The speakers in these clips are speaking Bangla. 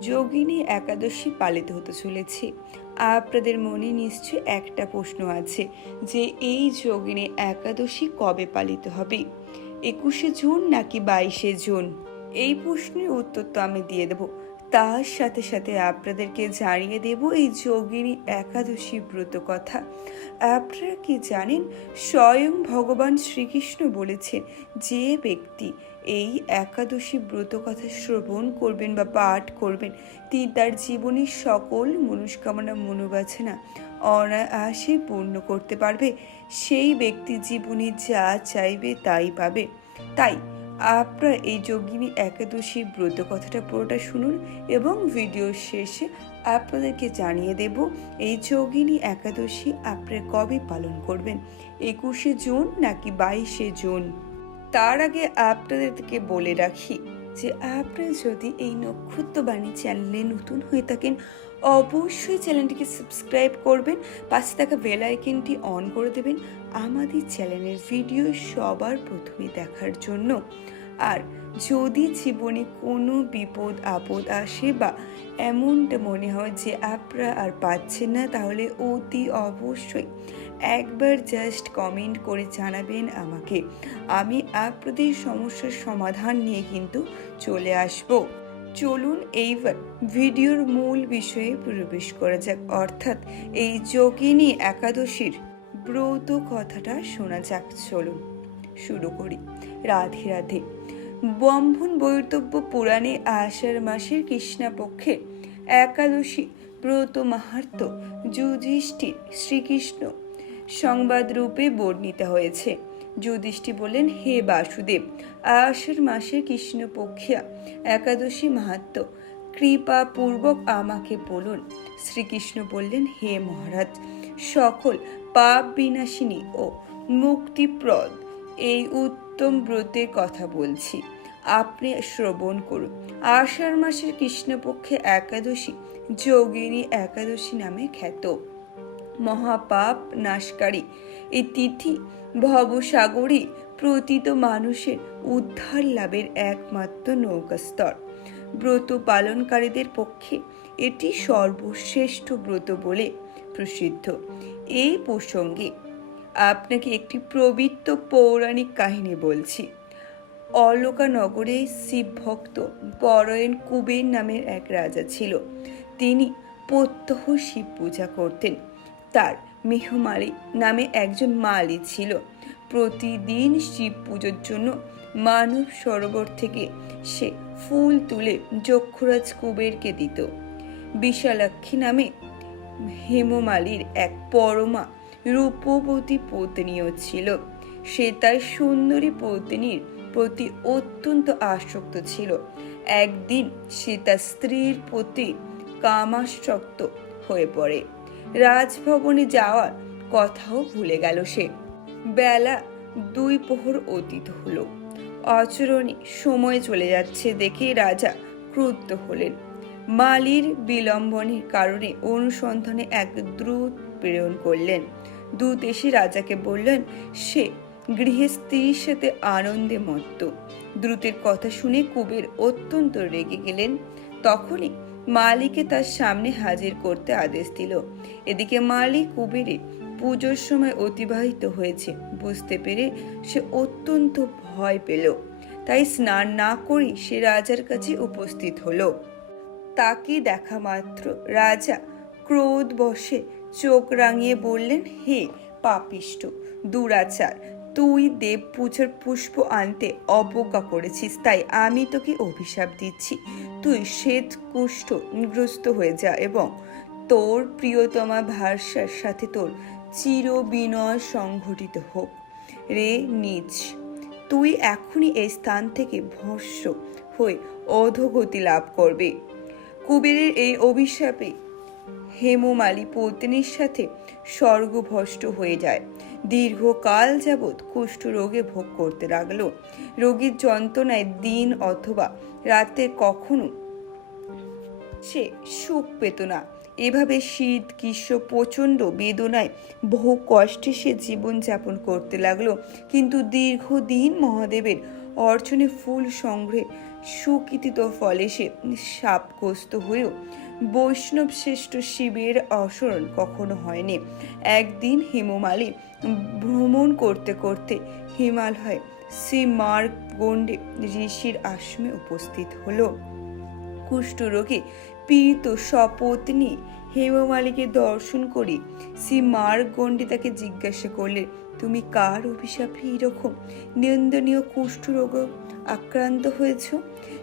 যোগিনী একাদশী পালিত হতে চলেছে। আপনাদের মনে নিশ্চয় একটা প্রশ্ন আছে যে এই যোগিনী একাদশী কবে পালিত হবে? একুশে জুন নাকি বাইশে জুন? এই প্রশ্নের উত্তর তো আমি দিয়ে দেব। তার সাথে সাথে আপনাদেরকে জানিয়ে দেব এই যোগিনী একাদশী ব্রত কথা। আপনারা কি জানেন, স্বয়ং ভগবান শ্রীকৃষ্ণ বলেছেন, যে ব্যক্তি এই একাদশী ব্রত কথা শ্রবণ করবেন বা পাঠ করবেন, তিনি তার জীবনের সকল মনস্কামনা মনোবাসনা অনায়াসে পূর্ণ করতে পারবে। সেই ব্যক্তি জীবনে যা চাইবে তাই পাবে। তাই আপনারা এই যোগিনী একাদশী ব্রত কথাটা পুরোটা শুনুন এবং ভিডিও শেষে আপনাদেরকে জানিয়ে দেব, এই যোগিনী একাদশী আপনারা কবে পালন করবেন? একুশে জুন নাকি বাইশে জুন? তার আগে আপনাদেরকে বলে রাখি যে, আপনারা যদি এই নক্ষত্রবাণী চ্যানেলে নতুন হয়ে থাকেন অবশ্যই চ্যানেলটিকে সাবস্ক্রাইব করবেন, পাশে থাকা বেল আইকনটি অন করে দেবেন আমাদের চ্যানেলের ভিডিও সবার প্রথমে দেখার জন্য। আর যদি জীবনে কোনো বিপদ, আপদ আসে বা এমনটা মনে হয় যে আপনারা আর পাচ্ছেন না, তাহলে অতি অবশ্যই একবার জাস্ট কমেন্ট করে জানাবেন আমাকে। আমি আপনাদের সমস্যার সমাধান নিয়ে কিন্তু চলে আসব। চলুন এইবার ভিডিওর মূল বিষয়ে প্রবেশ করা যাক। অর্থাৎ এই যোগিনী একাদশীর ব্রত কথাটা শোনা যাক, চলুন শুরু করি। রাধে রাধে। বম্ভন বৈতব্য পুরাণে আষাঢ় মাসের কৃষ্ণাপক্ষে একাদশী ব্রত মাহাত্ম যুধিষ্ঠির শ্রীকৃষ্ণ সংবাদ রূপে বর্ণিত হয়েছে। যুধিষ্ঠি বললেন, হে বাসুদেব, আষাঢ় মাসের কৃষ্ণপক্ষিয়া একাদশী মাহাত্ম। কৃপা পূর্বক আমাকে বলুন। শ্রীকৃষ্ণ বললেন, হে মহারাজ, সকল পাপ বিনাশিনী ও মুক্তিপ্রদ, এই উত্তম ব্রতের কথা বলছি। আপনি শ্রবণ করুন। আষাঢ় মাসের কৃষ্ণপক্ষে একাদশী যোগিনী একাদশী নামে খ্যাত। মহাপাপ নাশকারী। এই তিথি ভবসাগরী প্রতীত মানুষের উদ্ধার লাভের একমাত্র নৌকাস্তর ব্রত পালনকারীদের পক্ষে এটি সর্বশ্রেষ্ঠ ব্রত বলে প্রসিদ্ধ। এই প্রসঙ্গে আপনাকে একটি প্রবৃত্ত পৌরাণিক কাহিনী বলছি। অলোকা নগরে শিবভক্ত পরয়ণ কুবের নামের এক রাজা ছিল। তিনি প্রত্যহ শিব পূজা করতেন। তার মেহমালি নামে একজন মালি ছিল। প্রতিদিন শিব পুজোর জন্য মানব সরোবর থেকে সে ফুল তুলে যক্ষরাজ কুবেরকে দিত। বিশালাক্ষী নামে হেমমালির এক পরমা রূপবতী পত্নীও ছিল। সে তার সুন্দরী পত্নীর প্রতি অত্যন্ত আসক্ত ছিল। একদিন সে তার স্ত্রীর প্রতি কামাসক্ত হয়ে পড়ে। রাজভবনে যাওয়ার কথাও ভুলে গেল সে। বেলা দুই প্রহর অতীত হলো। অচরণে সময় চলে যাচ্ছে দেখে রাজা ক্রুদ্ধ হলেন। মালির বিলম্বনের কারণে অনুসন্ধানে এক দ্রুত প্রেরণ করলেন। দূত এসে রাজাকে বললেন, সে গৃহে স্ত্রীর সাথে আনন্দে মত্ত। দ্রুতের কথা শুনে কুবের অত্যন্ত রেগে গেলেন। তখনই মালিকে তার সামনে হাজির করতে আদেশ দিল। এদিকে মালিক কুবেরে পুজোর সময় অতিবাহিত হয়েছে। বুঝতে পেরে সে অত্যন্ত ভয় পেল। তাই স্নান না করেই সে রাজার কাছে উপস্থিত হলো। তাকে দেখা মাত্র রাজা ক্রোধ বসে চোখ রাঙিয়ে বললেন, হে পাপিষ্ট, দুরাচার তুই দেব পূজার পুষ্প আনতে অবজ্ঞা করেছিস, তাই আমি তোকে অভিশাপ দিচ্ছি। তুই শ্বেত কুষ্ঠ গ্রস্ত হয়ে যা এবং তোর প্রিয়তমা ভার্সার সাথে তোর চির বিনয় সংঘটিত হোক। রে নিজ তুই এখনই এই স্থান থেকে ভস্য হয়ে অধোগতি লাভ করবে। কুবেরের এই অভিশাপে হেমমালী পত্নীর সাথে স্বর্গভ্রষ্ট হয়ে যায়। দীর্ঘকাল যাবৎ কুষ্ঠ রোগে ভোগ করতে লাগল। রোগীর যন্ত্রণায় দিন অথবা রাতে কখনো সে সুখ পেত না। এভাবে শীত, গ্রীষ্ম প্রচণ্ড বেদনায় বহু কষ্টে সে জীবনযাপন করতে লাগল। কিন্তু দীর্ঘদিন মহাদেবের অর্চনে ফুল সংগ্রহে সুকৃতিত ফলে সে সাপগ্রস্ত হয়েও বৈষ্ণব শ্রেষ্ঠ শিবের অসরণ কখনো হয়নি। একদিন হেমমালী ভ্রমণ করতে করতে হিমালয় শ্রী মার্গ গণ্ডে ঋষির আশ্রমে উপস্থিত হলো। কুষ্ঠরোগে পীড়িত সপত্নী হেমমালিকে দর্শন করে শ্রী মার গণ্ডি তাকে জিজ্ঞাসা করলে তুমি কার অভিশাপে এরকম নিন্দনীয় কুষ্ঠরোগ আক্রান্ত হয়েছ?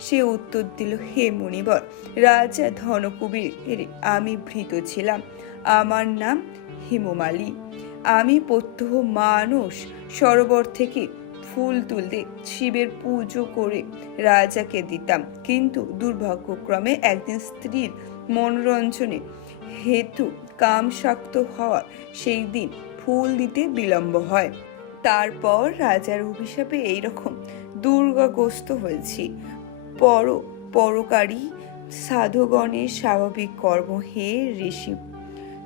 সে উত্তর দিল, হে মণিবর, রাজা ধনকুবের আমি ভৃত ছিলাম। আমার নাম হেমমালী। আমি প্রত্যহ মানুষ, সরোবর থেকে ফুল তুলতে শিবের পুজো করে রাজাকে দিতাম। কিন্তু দুর্ভাগ্যক্রমে একদিন স্ত্রীর মনোরঞ্জনে হেতু কামশাক্ত হওয়ার সেই দিন ফুল দিতে বিলম্ব হয়। তারপর রাজার অভিশাপে এইরকম দুর্গাগ্রস্ত হয়েছি। পর, পরকারী সাধুগণের স্বাভাবিক কর্ম হে ঋষি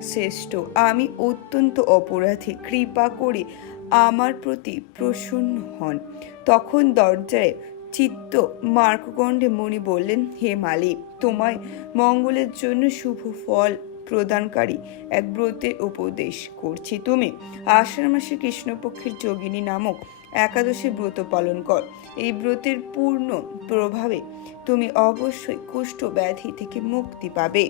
শ্রেষ্ঠ, আমি অত্যন্ত অপরাধী, কৃপা করে আমার প্রতি প্রসন্ন হন। তখন দরজায় চিত্ত মার্কগণ্ডে মণি বললেন, হে মালিক, তোমায় মঙ্গলের জন্য শুভ ফল প্রদানকারী এক ব্রতের উপদেশ করছি। তুমি আষাঢ় মাসে কৃষ্ণপক্ষের যোগিনী নামক একাদশী ব্রত পালন কর। এই ব্রতের পূর্ণ প্রভাবে তুমি অবশ্যই কুষ্ঠ ব্যাধি থেকে মুক্তি পাবে।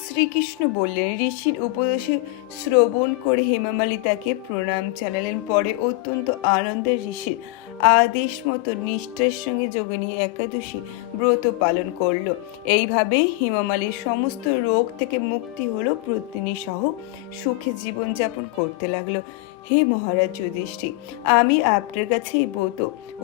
শ্রীকৃষ্ণ বললেন, ঋষির উপদেশে শ্রবণ করে হেমামালী তাকে প্রণাম জানালেন। পরে অত্যন্ত আনন্দের ঋষির আদেশ মতো নিষ্ঠার সঙ্গে যোগিনী একাদশী ব্রত পালন করল। এইভাবে হিমামালীর সমস্ত রোগ থেকে মুক্তি হলো প্রতিনি সহ সুখে জীবনযাপন করতে লাগল। হে মহারাজ যুধিষ্ঠি, আমি আপনার কাছেই ব্রত,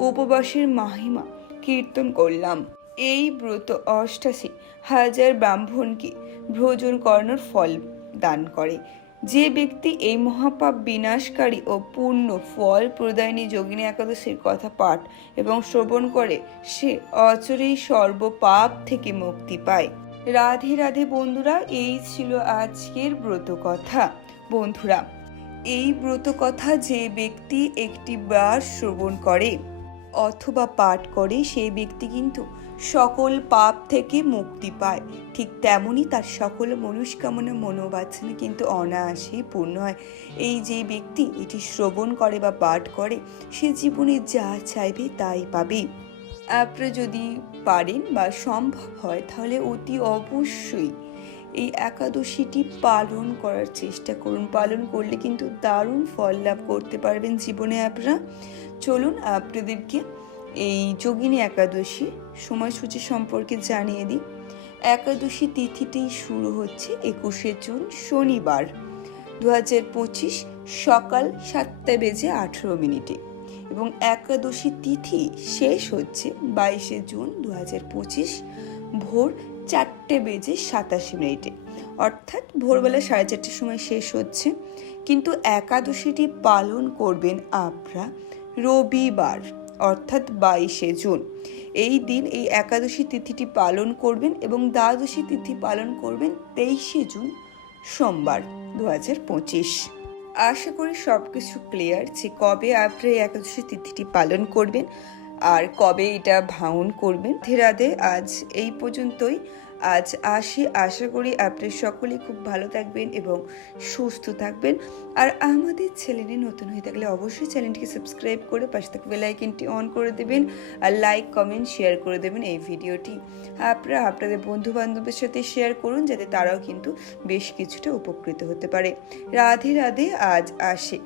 উপবাসের মাহিমা কীর্তন করলাম। এই ব্রত অষ্টাশি হাজার ব্রাহ্মণকে ভোজন করানোর ফল দান করে। যে ব্যক্তি এই মহাপাপ বিনাশকারী ও পূর্ণ ফল প্রদায়নী যোগিনী একাদশীর কথা পাঠ এবং শ্রবণ করে, সে অচরেই সর্বপাপ থেকে মুক্তি পায়। রাধে রাধে বন্ধুরা, এই ছিল আজকের ব্রত কথা বন্ধুরা, এই ব্রত কথা যে ব্যক্তি একটি বার শ্রবণ করে অথবা পাঠ করে, সেই ব্যক্তি কিন্তু সকল পাপ থেকে মুক্তি পায়। ঠিক তেমনই তার সকল মনস্কামনা মনোবাসনা কিন্তু অনায়াসেই পূর্ণ হয়। এই যে ব্যক্তি এটি শ্রবণ করে বা পাঠ করে, সে জীবনে যা চাইবে তাই পাবে। আপনারা যদি পারেন বা সম্ভব হয়, তাহলে অতি অবশ্যই এই একাদশীটি পালন করার চেষ্টা করুন। পালন করলে কিন্তু দারুণ ফল লাভ করতে পারবেন জীবনে আপনারা। চলুন আপনাদেরকে এই যোগিনী একাদশী সময়সূচি সম্পর্কে জানিয়ে দিই। একাদশী তিথিটি শুরু হচ্ছে একুশে জুন, শনিবার। দু হাজার পঁচিশ সকাল সাতটা বেজে আঠেরো মিনিটে এবং একাদশী তিথি শেষ হচ্ছে বাইশে জুন দু হাজার পঁচিশ ভোর চারটে বেজে সাতাশি মিনিটে। অর্থাৎ ভোরবেলা সাড়ে চারটের সময় শেষ হচ্ছে। কিন্তু একাদশীটি পালন করবেন আপনারা রবিবার। অর্থাৎ বাইশে জুন। এই দিন এই একাদশী তিথিটি পালন করবেন এবং দ্বাদশী তিথি পালন করবেন তেইশে জুন সোমবার দু হাজার পঁচিশ। আশা করি সব কিছু ক্লিয়ার যে কবে আপনি একাদশী তিথিটি পালন করবেন আর কবে এটা ভাঙন করবেন ধীরাধে আজ এই পর্যন্তই। আজ আসি। আশা করি আপনি সকলে খুব ভালো থাকবেন এবং সুস্থ থাকবেন। আর আমাদের চ্যানেলে নতুন হয়ে থাকলে অবশ্যই চ্যানেলটিকে সাবস্ক্রাইব করে পাশে থাকা বেল আইকনটি অন করে দেবেন আর লাইক, কমেন্ট, শেয়ার করে দেবেন এই ভিডিওটি। আপনারা আপনাদের বন্ধু বান্ধবের সাথে শেয়ার করুন যাতে তারাও কিন্তু বেশ কিছুটা উপকৃত হতে পারে। রাধে রাধে, আজ আসে।